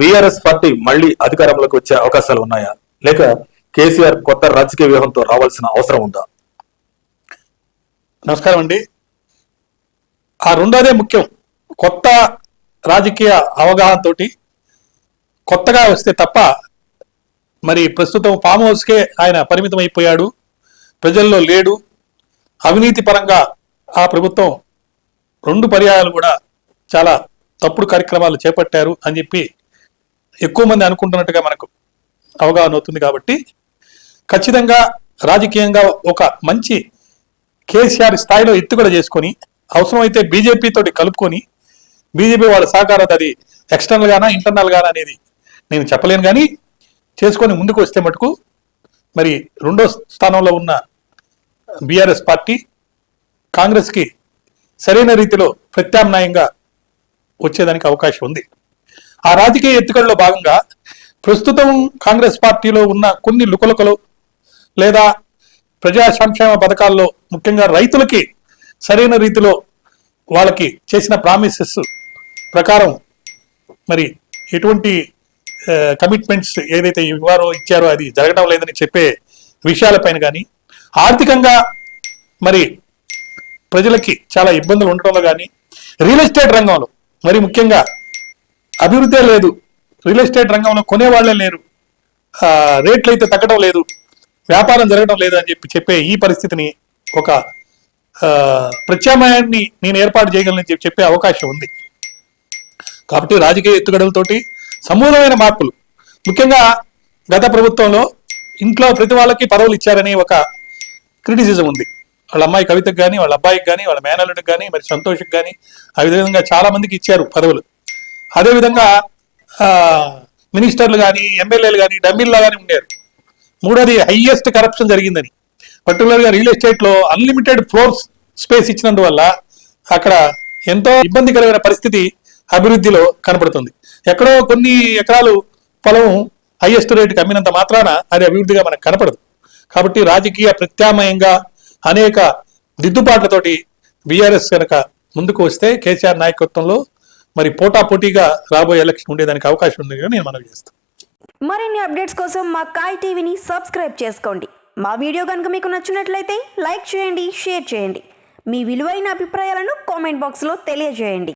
BRS party మళ్లీ అధికారంలోకి వచ్చే అవకాశాలు ఉన్నాయా, లేక కేసీఆర్ కొత్త రాజకీయ వ్యూహంతో రావాల్సిన అవసరం ఉందా? నమస్కారం అండి. ఆ రెండోదే ముఖ్యం. కొత్త రాజకీయ అవగాహనతో కొత్తగా వస్తే తప్ప, మరి ప్రస్తుతం ఫామ్ హౌస్కే ఆయన పరిమితం అయిపోయాడు, ప్రజల్లో లేడు. అవినీతి పరంగా ఆ ప్రభుత్వం 2 పర్యాయాలు కూడా చాలా తప్పుడు కార్యక్రమాలు చేపట్టారు అని చెప్పి ఎక్కువ మంది అనుకుంటున్నట్టుగా మనకు అవగాహన అవుతుంది. కాబట్టి ఖచ్చితంగా రాజకీయంగా ఒక మంచి కేసీఆర్ స్థాయిలో ఎత్తుగడ చేసుకొని, అవసరమైతే బీజేపీ తోటి కలుపుకొని, బీజేపీ వాళ్ళ సహకారం అది ఎక్స్టర్నల్ గానా ఇంటర్నల్ గానా అనేది నేను చెప్పలేను, కానీ చేసుకొని ముందుకు వస్తే మటుకు మరి 2వ స్థానంలో ఉన్న బీఆర్ఎస్ పార్టీ కాంగ్రెస్కి సరైన రీతిలో ప్రత్యామ్నాయంగా వచ్చేదానికి అవకాశం ఉంది. ఆ రాజకీయ ఎత్తుగడలో భాగంగా ప్రస్తుతం కాంగ్రెస్ పార్టీలో ఉన్న కొన్ని లుకలుకలు లేదా ప్రజా సంక్షేమ పథకాల్లో ముఖ్యంగా రైతులకి సరైన రీతిలో వాళ్ళకి చేసిన ప్రామిసెస్ ప్రకారం మరి ఎటువంటి కమిట్మెంట్స్ ఏదైతే ఇచ్చారో అది జరగడం లేదని చెప్పే విషయాలపైన కానీ, ఆర్థికంగా మరి ప్రజలకి చాలా ఇబ్బందులు ఉండటంలో కానీ, రియల్ ఎస్టేట్ రంగంలో మరి ముఖ్యంగా అభివృద్ధే లేదు, రియల్ ఎస్టేట్ రంగంలో కొనేవాళ్లే లేరు, రేట్లు అయితే తగ్గడం లేదు, వ్యాపారం జరగడం లేదు అని చెప్పే ఈ పరిస్థితిని ఒక ప్రత్యామ్నాయాన్ని నేను ఏర్పాటు చేయగలని చెప్పే అవకాశం ఉంది. కాబట్టి రాజకీయ ఎత్తుగడలతోటి సమూలమైన మార్పులు, ముఖ్యంగా గత ప్రభుత్వంలో ఇంట్లో ప్రతి వాళ్ళకి పదవులు ఇచ్చారని ఒక క్రిటిసిజం ఉంది. వాళ్ళ అమ్మాయి కవితకు కానీ, వాళ్ళ అబ్బాయికి కానీ, వాళ్ళ మేనల్లుడికి కానీ, మరి సంతోష్కి కానీ, ఆ విధంగా చాలా మందికి ఇచ్చారు పదవులు. అదేవిధంగా మినిస్టర్లు కానీ, ఎమ్మెల్యేలు కానీ డమ్మీల్లా కానీ ఉండేరు. మూడోది హైయెస్ట్ కరప్షన్ జరిగిందని, పర్టికులర్గా రియల్ ఎస్టేట్లో అన్లిమిటెడ్ ఫ్లోర్ స్పేస్ ఇచ్చినందువల్ల అక్కడ ఎంతో ఇబ్బందికరమైన పరిస్థితి అభివృద్ధిలో కనబడుతుంది. ఎక్కడో కొన్ని ఎకరాలు పొలం హైయెస్ట్ రేటుకి అమ్మినంత మాత్రాన అది అభివృద్ధిగా మనకు కనపడదు. కాబట్టి రాజకీయ ప్రత్యామ్నాయంగా అనేక దిద్దుబాట్లతోటి బీఆర్ఎస్ కనుక ముందుకు వస్తే కేసీఆర్ నాయకత్వంలో మరి పోటాపోటీగా రాబోయే ఎలక్షన్ ఉండేదానికి అవకాశం ఉంది నేను మనవి చేస్తాను. మరిన్ని అప్డేట్స్ కోసం మా కాయ్ టీవీని సబ్స్క్రైబ్ చేసుకోండి. మా వీడియో కనుక మీకు నచ్చినట్లయితే లైక్ చేయండి, షేర్ చేయండి. మీ విలువైన అభిప్రాయాలను కామెంట్ బాక్స్లో తెలియజేయండి.